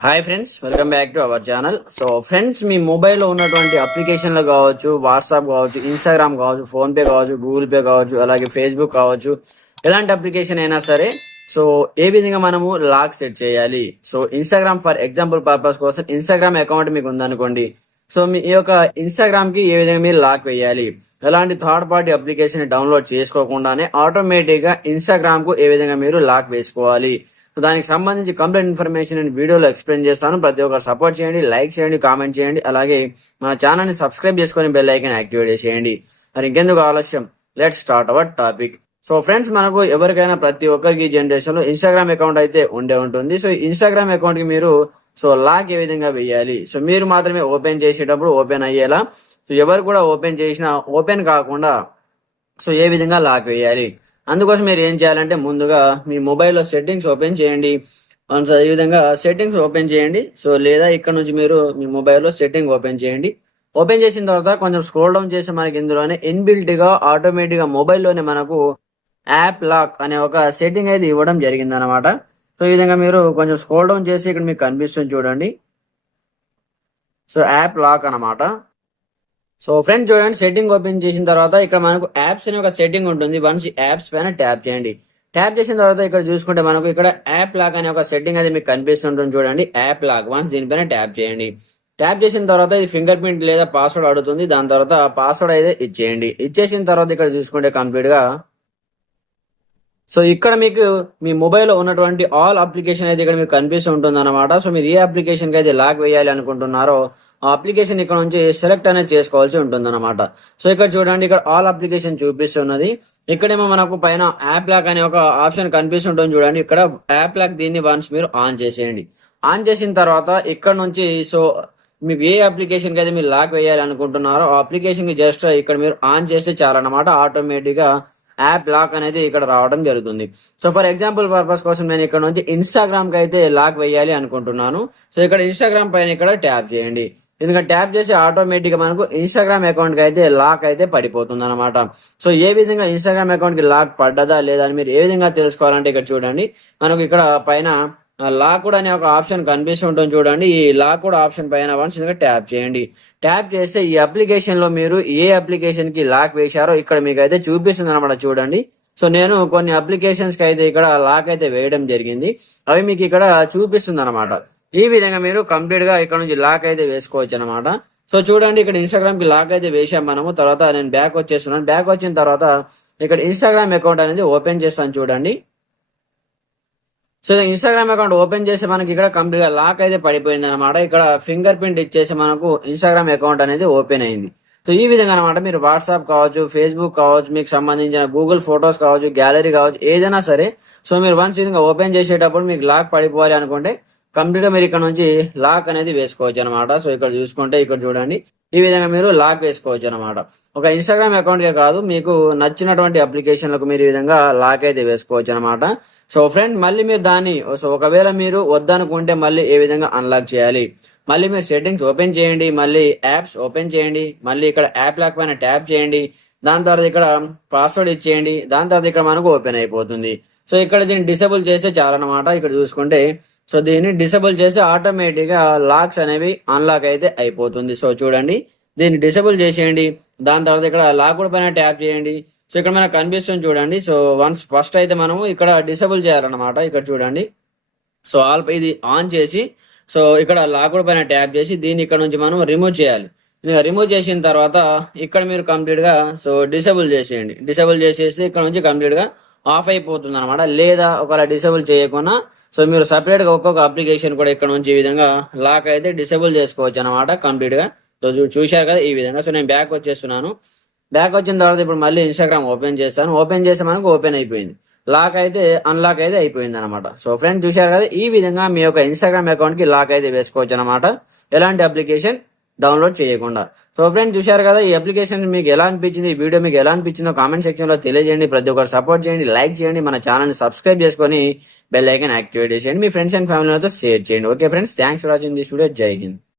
Hi friends welcome back to our channel so friends మీ మొబైల్లో ఉన్నటువంటి అప్లికేషన్లు కావచ్చు వాట్సాప్ కావచ్చు ఇన్స్టాగ్రామ్ కావచ్చు ఫోన్పే కావచ్చు గూగుల్ పే కావచ్చు అలాగే ఫేస్బుక్ కావచ్చు ఎలాంటి అప్లికేషన్ అయినా సరే సో ఏ విధంగా మనము లాక్ సెట్ చేయాలి? So Instagram for example purpose కోసం ఇన్స్టాగ్రామ్ అకౌంట్ మీకు ఉందనుకోండి. సో మీ ఈ యొక్క ఇన్స్టాగ్రామ్కి ఏ విధంగా మీరు లాక్ వేయాలి? ఎలాంటి థర్డ్ పార్టీ అప్లికేషన్ డౌన్లోడ్ చేసుకోకుండానే ఆటోమేటిక్గా ఇన్స్టాగ్రామ్కు ఏ విధంగా మీరు లాక్ వేసుకోవాలి? దానికి సంబంధించి కంప్లీట్ ఇన్ఫర్మేషన్ నేను వీడియోలో ఎక్స్ప్లెయిన్ చేస్తాను. ప్రతి ఒక్కరు సపోర్ట్ చేయండి లైక్ చేయండి కామెంట్ చేయండి. అలాగే మన ఛానల్ని సబ్స్క్రైబ్ చేసుకొని బెల్ ఐకన్ యాక్టివేట్ చేయండి మరి ఇంకెందుకు ఆలస్యం? Let start our topic so friends మనకు ఎవరికైనా ప్రతి ఒక్కరికి ఈ జనరేషన్లో ఇన్స్టాగ్రామ్ అకౌంట్ అయితే ఉండే ఉంటుంది. సో ఇన్స్టాగ్రామ్ అకౌంట్కి మీరు సో లాక్ ఏ విధంగా వేయాలి? సో మీరు మాత్రమే ఓపెన్ చేసేటప్పుడు ఓపెన్ అయ్యేలా? సో ఎవరు కూడా ఓపెన్ చేసినా ఓపెన్ కాకుండా సో ఏ విధంగా లాక్ వేయాలి? అందుకోసం మీరు ఏం చేయాలంటే ముందుగా మీ మొబైల్లో సెట్టింగ్స్ ఓపెన్ చేయండి. వన్స్ ఈ విధంగా సెట్టింగ్స్ ఓపెన్ చేయండి. సో లేదా ఇక్కడ నుంచి మీరు మీ మొబైల్లో సెట్టింగ్ ఓపెన్ చేయండి. ఓపెన్ చేసిన తర్వాత కొంచెం స్క్రోల్ డౌన్ చేసి మనకి ఇందులోనే ఇన్బిల్ట్గా ఆటోమేటిక్గా మొబైల్లోనే మనకు యాప్ లాక్ అనే ఒక సెట్టింగ్ అయితే ఇవ్వడం జరిగింది అనమాట సో ఈ విధంగా మీరు కొంచెం స్క్రోల్ డౌన్ చేసి ఇక్కడ మీకు కనిపిస్తుంది చూడండి. సో యాప్ లాక్ అన్నమాట. సో ఫ్రెండ్ చూడండి సెట్టింగ్ ఓపెన్ చేసిన తర్వాత ఇక్కడ మనకు యాప్స్ అనే ఒక సెట్టింగ్ ఉంటుంది. వన్స్ యాప్స్ పైన ట్యాప్ చేయండి. ట్యాప్ చేసిన తర్వాత ఇక్కడ చూసుకుంటే మనకు ఇక్కడ యాప్ లాక్ అనే ఒక సెట్టింగ్ అది మీకు కనిపిస్తుంటుంది చూడండి. యాప్ లాక్ వన్స్ దీనిపైన ట్యాప్ చేయండి. ట్యాప్ చేసిన తర్వాత ఇది ఫింగర్ ప్రింట్ లేదా పాస్వర్డ్ అడుగుతుంది. దాని తర్వాత పాస్వర్డ్ అయితే ఇచ్చేయండి. ఇచ్చేసిన తర్వాత ఇక్కడ చూసుకుంటే కంప్లీట్గా సో ఇక్కడ మీకు మీ మొబైల్లో ఉన్నటువంటి ఆల్ అప్లికేషన్ అయితే ఇక్కడ మీకు కనిపిస్తూ ఉంటుంది అనమాట సో మీరు ఏ అప్లికేషన్కి అయితే లాక్ వేయాలి అనుకుంటున్నారో ఆ అప్లికేషన్ ఇక్కడ నుంచి సెలెక్ట్ అనేది చేసుకోవాల్సి ఉంటుంది అనమాట సో ఇక్కడ చూడండి ఇక్కడ ఆల్ అప్లికేషన్ చూపిస్తున్నది. ఇక్కడేమో మనకు పైన యాప్ లాక్ అనే ఒక ఆప్షన్ కనిపిస్తుంటుంది చూడండి. ఇక్కడ యాప్ లాక్ దీన్ని వన్స్ మీరు ఆన్ చేసేయండి. ఆన్ చేసిన తర్వాత ఇక్కడ నుంచి సో మీకు ఏ అప్లికేషన్కి అయితే మీరు లాక్ వేయాలి అనుకుంటున్నారో ఆ అప్లికేషన్కి జస్ట్ ఇక్కడ మీరు ఆన్ చేస్తే చాలన్నమాట. ఆటోమేటిక్గా యాప్ లాక్ అనేది ఇక్కడ రావడం జరుగుతుంది. సో ఫర్ ఎగ్జాంపుల్ పర్పస్ కోసం నేను ఇక్కడ నుంచి ఇన్స్టాగ్రామ్కి అయితే లాక్ వేయాలి అనుకుంటున్నాను. సో ఇక్కడ ఇన్స్టాగ్రామ్ పైన ఇక్కడ ట్యాప్ చేయండి. ఎందుకంటే ట్యాప్ చేసి ఆటోమేటిక్గా మనకు ఇన్స్టాగ్రామ్ అకౌంట్కి అయితే లాక్ అయితే పడిపోతుంది అనమాట సో ఏ విధంగా ఇన్స్టాగ్రామ్ అకౌంట్కి లాక్ పడ్డదా లేదా అని మీరు ఏ విధంగా తెలుసుకోవాలంటే ఇక్కడ చూడండి. మనకు ఇక్కడ పైన లాక్ కూడా అనే ఒక ఆప్షన్ కనిపిస్తుంటుంది చూడండి. ఈ లాక్ కూడా ఆప్షన్ పైన వన్స్ ట్యాప్ చేయండి. ట్యాప్ చేస్తే ఈ అప్లికేషన్లో మీరు ఏ అప్లికేషన్కి లాక్ వేశారో ఇక్కడ మీకు అయితే చూపిస్తుంది అనమాట చూడండి. సో నేను కొన్ని అప్లికేషన్స్కి అయితే ఇక్కడ లాక్ అయితే వేయడం జరిగింది. అవి మీకు ఇక్కడ చూపిస్తుంది అనమాట ఈ విధంగా మీరు కంప్లీట్గా ఇక్కడ నుంచి లాక్ అయితే వేసుకోవచ్చు అనమాట సో చూడండి ఇక్కడ ఇన్స్టాగ్రామ్కి లాక్ అయితే వేసాం మనము. తర్వాత నేను బ్యాక్ వచ్చేస్తున్నాను. బ్యాక్ వచ్చిన తర్వాత ఇక్కడ ఇన్స్టాగ్రామ్ అకౌంట్ అనేది ఓపెన్ చేస్తాను చూడండి. సో ఇన్స్టాగ్రామ్ అకౌంట్ ఓపెన్ చేసి మనకి ఇక్కడ కంప్లీట్గా లాక్ అయితే పడిపోయింది అనమాట ఇక్కడ ఫింగర్ ప్రింట్ ఇచ్చేసి మనకు ఇన్స్టాగ్రామ్ అకౌంట్ అనేది ఓపెన్ అయింది. సో ఈ విధంగా అనమాట మీరు వాట్సాప్ కావచ్చు ఫేస్బుక్ కావచ్చు మీకు సంబంధించిన గూగుల్ ఫొటోస్ కావచ్చు గ్యాలరీ కావచ్చు ఏదైనా సరే. సో మీరు వన్స్ విధంగా ఓపెన్ చేసేటప్పుడు మీకు లాక్ పడిపోవాలి అనుకుంటే కంప్లీట్గా మీరు ఇక్కడ నుంచి లాక్ అనేది వేసుకోవచ్చు అనమాట సో ఇక్కడ చూసుకుంటే ఇక్కడ చూడండి. ఈ విధంగా మీరు లాక్ వేసుకోవచ్చు అనమాట ఒక ఇన్స్టాగ్రామ్ అకౌంట్కే కాదు మీకు నచ్చినటువంటి అప్లికేషన్లకు మీరు ఈ విధంగా లాక్ అయితే వేసుకోవచ్చు అనమాట సో ఫ్రెండ్ మళ్ళీ మీరు దాన్ని సో ఒకవేళ మీరు వద్దనుకుంటే మళ్ళీ ఏ విధంగా అన్లాక్ చేయాలి? మళ్ళీ మీరు సెట్టింగ్స్ ఓపెన్ చేయండి మళ్ళీ యాప్స్ ఓపెన్ చేయండి మళ్ళీ ఇక్కడ యాప్ లాక్ పైన ట్యాప్ చేయండి దాని తర్వాత ఇక్కడ పాస్వర్డ్ ఇచ్చేయండి దాని తర్వాత ఇక్కడ మనకు ఓపెన్ అయిపోతుంది. సో ఇక్కడ దీన్ని డిసేబుల్ చేస్తే చాలన్నమాట. ఇక్కడ చూసుకుంటే సో దీన్ని డిసేబుల్ చేస్తే ఆటోమేటిక్గా లాక్స్ అనేవి అన్లాక్ అయితే అయిపోతుంది. సో చూడండి దీన్ని డిసేబుల్ చేసేయండి. దాని తర్వాత ఇక్కడ లాక్డ్ పైన ట్యాప్ చేయండి. సో ఇక్కడ మనకు కనిపిస్తుంది చూడండి. సో వన్స్ ఫస్ట్ అయితే మనము ఇక్కడ డిసేబుల్ చేయాలన్నమాట. ఇక్కడ చూడండి. సో ఆల్ ఇది ఆన్ చేసి సో ఇక్కడ లాక్డ్ పైన ట్యాప్ చేసి దీన్ని ఇక్కడ నుంచి మనం రిమూవ్ చేయాలి. రిమూవ్ చేసిన తర్వాత ఇక్కడ మీరు కంప్లీట్గా సో డిసేబుల్ చేసేయండి. డిసేబుల్ చేసేసి ఇక్కడ నుంచి కంప్లీట్గా ఆఫ్ అయిపోతుంది అనమాట లేదా ఒకవేళ డిసేబుల్ చేయకుండా సో మీరు సపరేట్గా ఒక్కొక్క అప్లికేషన్ కూడా ఇక్కడ నుంచి ఈ విధంగా లాక్ అయితే డిసేబుల్ చేసుకోవచ్చు అనమాట కంప్లీట్గా సో చూశారు కదా ఈ విధంగా. సో నేను బ్యాక్ వచ్చేస్తున్నాను. బ్యాక్ వచ్చిన తర్వాత ఇప్పుడు మళ్ళీ ఇన్స్టాగ్రామ్ ఓపెన్ చేస్తాను. ఓపెన్ చేసే మనకు ఓపెన్ అయిపోయింది. లాక్ అయితే అన్లాక్ అయితే అయిపోయింది అనమాట సో ఫ్రెండ్ చూశారు కదా ఈ విధంగా మీ యొక్క ఇన్స్టాగ్రామ్ అకౌంట్కి లాక్ అయితే వేసుకోవచ్చు అనమాట ఎలాంటి అప్లికేషన్ డౌన్లోడ్ చేయకుండా. సో ఫ్రెండ్స్ చూశారు కదా ఈ అప్లికేషన్ మీకు ఎలా అనిపించింది? ఈ వీడియో మీకు ఎలా అనిపించిందో కామెంట్ సెక్షన్లో తెలియజేయండి. ప్రతి ఒక్కరు సపోర్ట్ చేయండి లైక్ చేయండి మన ఛానల్ సబ్స్క్రైబ్ చేసుకొని బెల్ ఐకన్ యాక్టివేట్ చేయండి మీ ఫ్రెండ్స్ అండ్ ఫ్యామిలీతో షేర్ చేయండి. Okay friends thanks for watching this video జై హింద్